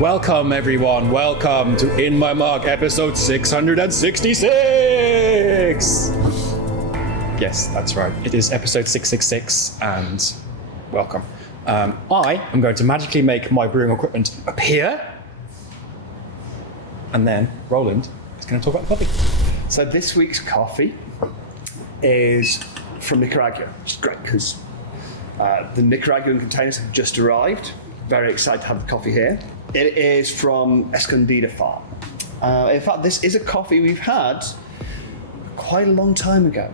Welcome everyone, welcome to In My Mug episode 666! Yes, that's right, it is episode 666 and welcome. I am going to magically make my brewing equipment appear and then Roland is going to talk about the coffee. So this week's coffee is from Nicaragua, which is great because the Nicaraguan containers have just arrived. Very excited to have the coffee here. It is from Escondida farm. In fact, this is a coffee we've had quite a long time ago.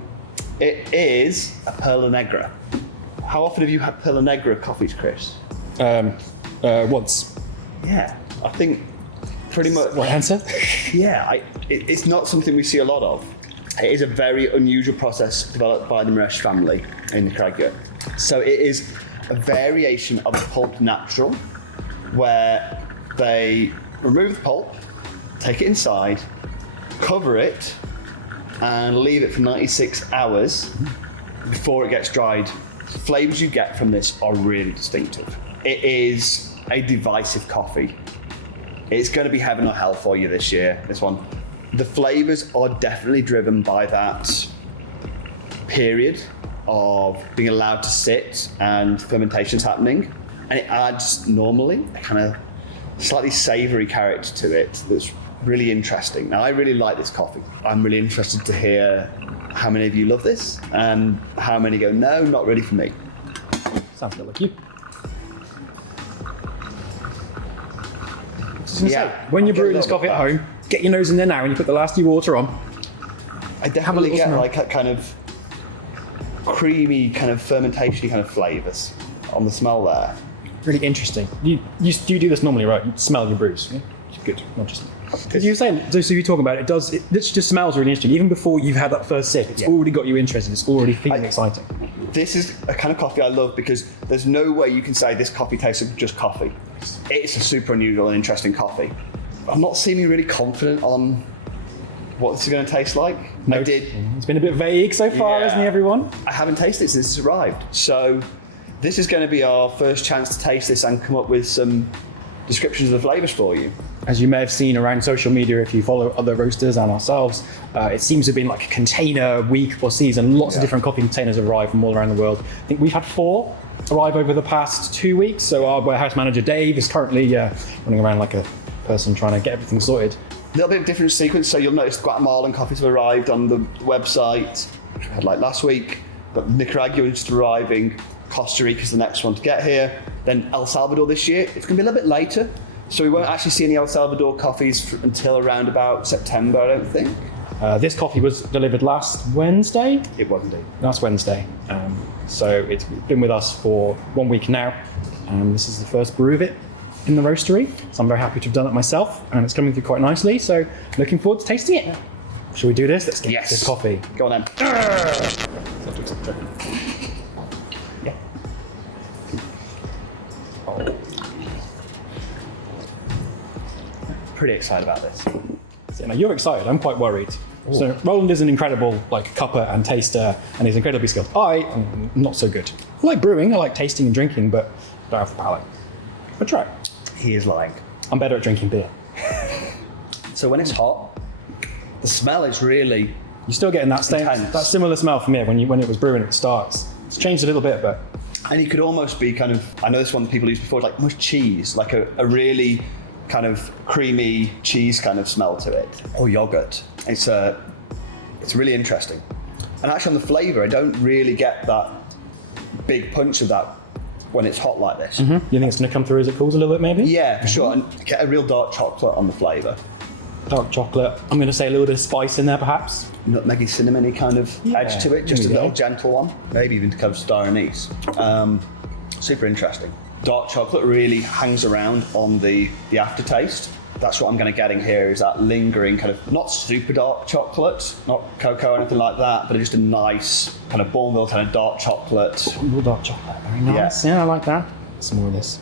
It is a Perla Negra. How often have you had Perla Negra coffees, Chris? Once. Yeah, I think pretty much. Right answer? Yeah, it's not something we see a lot of. It is a very unusual process developed by the Maresh family in Nicaragua. So it is a variation of a pulp natural, where they remove the pulp, take it inside, cover it, and leave it for 96 hours before it gets dried. The flavors you get from this are really distinctive. It is a divisive coffee. It's going to be heaven or hell for you this year, this one. The flavors are definitely driven by that period of being allowed to sit and fermentation's happening. And it adds normally a kind of slightly savory character to it that's really interesting. Now, I really like this coffee. I'm really interested to hear how many of you love this and how many go, no, not really for me. Sounds like you. Yeah. When you're brewing this coffee at home, get your nose in there now and you put the last of your water on. I definitely get smell. like a kind of creamy, kind of fermentation kind of flavors on the smell there. Really interesting. You do this normally, right? You smell your brews. Yeah? Good, not just. Because you were saying, so you talk about it, this just smells really interesting. Even before you've had that first sip, it's already got you interested. It's already feeling exciting. This is a kind of coffee I love because there's no way you can say this coffee tastes like just coffee. It's a super unusual and interesting coffee. I'm not seeming really confident on what this is going to taste like. No, I did. It's been a bit vague so far, Yeah. hasn't it, everyone? I haven't tasted it since it's arrived. So this is going to be our first chance to taste this and come up with some descriptions of the flavors for you. As you may have seen around social media, if you follow other roasters and ourselves, it seems to have been like a container week or season. Lots of different coffee containers arrive from all around the world. I think we've had 4 arrive over the past 2 weeks. So our warehouse manager, Dave, is currently running around like a person trying to get everything sorted. A little bit of different sequence. So you'll notice Guatemalan coffees have arrived on the website, which we had like last week. But Nicaragua is just arriving. Costa Rica's the next one to get here. Then El Salvador this year. It's going to be a little bit later. So we won't actually see any El Salvador coffees until around about September, I don't think. This coffee was delivered last Wednesday. It was indeed. Last Wednesday. So it's been with us for 1 week now. This is the first brew of it in the roastery. So I'm very happy to have done it myself. And it's coming through quite nicely. So looking forward to tasting it. Shall we do this? Let's get this coffee. Go on then. Yeah. Pretty excited about this. So, now you're excited. I'm quite worried. Ooh. So Roland is an incredible cupper and taster, and he's incredibly skilled. I am not so good. I like brewing. I like tasting and drinking, but I don't have the palate. But try. He is lying. I'm better at drinking beer. So when it's hot, the smell is really. You're still getting that similar smell from here when it was brewing at the start. It's changed a little bit, but. And you could almost be kind of. I know this one people used before, like much cheese, like a really kind of creamy cheese kind of smell to it, or yogurt. It's really interesting. And actually on the flavour, I don't really get that big punch of that when it's hot like this. Mm-hmm. You think it's going to come through as it cools a little bit, maybe? Yeah, for sure. And get a real dark chocolate on the flavour. Dark chocolate. I'm going to say a little bit of spice in there, perhaps. Nutmeggy, cinnamony kind of edge to it, just a little gentle one. Maybe even to kind of star anise. Super interesting. Dark chocolate really hangs around on the aftertaste. That's what I'm going to get in here, is that lingering kind of, not super dark chocolate, not cocoa or anything like that, but just a nice kind of Bourneville kind of dark chocolate. Bourneville dark chocolate, very nice. Yeah, I like that. Some more of this.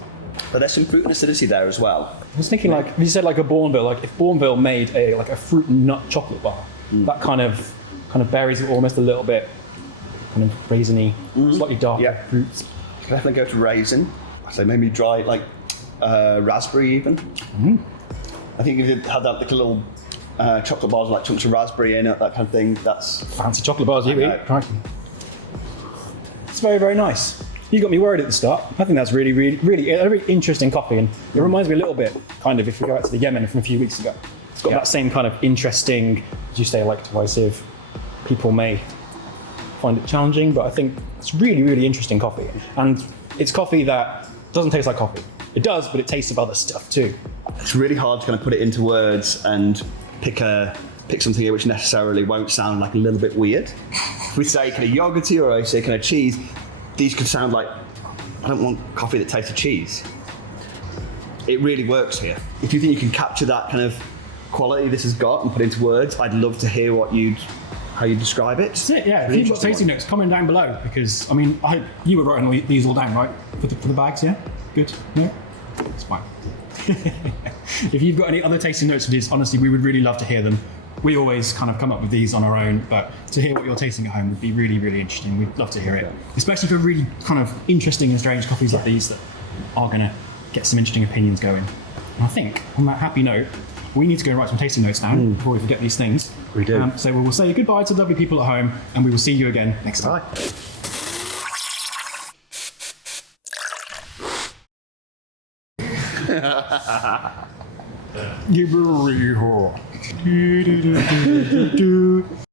But there's some fruit and acidity there as well. I was thinking, like, you said like a Bourneville, like if Bourneville made a fruit and nut chocolate bar, that kind of berries it almost a little bit, kind of raisiny, slightly darker fruits. You can definitely go to Raisin. So maybe dry, like raspberry even. I think if you had that like a little chocolate bars with like chunks of raspberry in it, that kind of thing, that's... Fancy chocolate bars you eat. Crikey. It's very, very nice. You got me worried at the start. I think that's really, really, really a very interesting coffee, and it reminds me a little bit, kind of, if we go back to the Yemen from a few weeks ago. It's got that same kind of interesting, as you say, like divisive. People may find it challenging, but I think it's really, really interesting coffee. And it's coffee that doesn't taste like coffee. It does, but it tastes of other stuff too. It's really hard to kind of put it into words and pick something here which necessarily won't sound like a little bit weird. If we say kind of yogurty or I say kind of cheese, these could sound like, I don't want coffee that tastes of cheese. It really works here. If you think you can capture that kind of quality this has got and put it into words, I'd love to hear how you describe it. That's it, yeah. If you've got tasting notes, comment down below, because, I mean, I hope you were writing these all down, right? For the bags, yeah? Good? No? It's fine. If you've got any other tasting notes for these, honestly, we would really love to hear them. We always kind of come up with these on our own, but to hear what you're tasting at home would be really, really interesting. We'd love to hear it, especially for really kind of interesting and strange coffees like these that are going to get some interesting opinions going. And I think, on that happy note, we need to go and write some tasting notes down before we forget these things. We do. So we will say goodbye to the lovely people at home, and we will see you again next time. Bye. You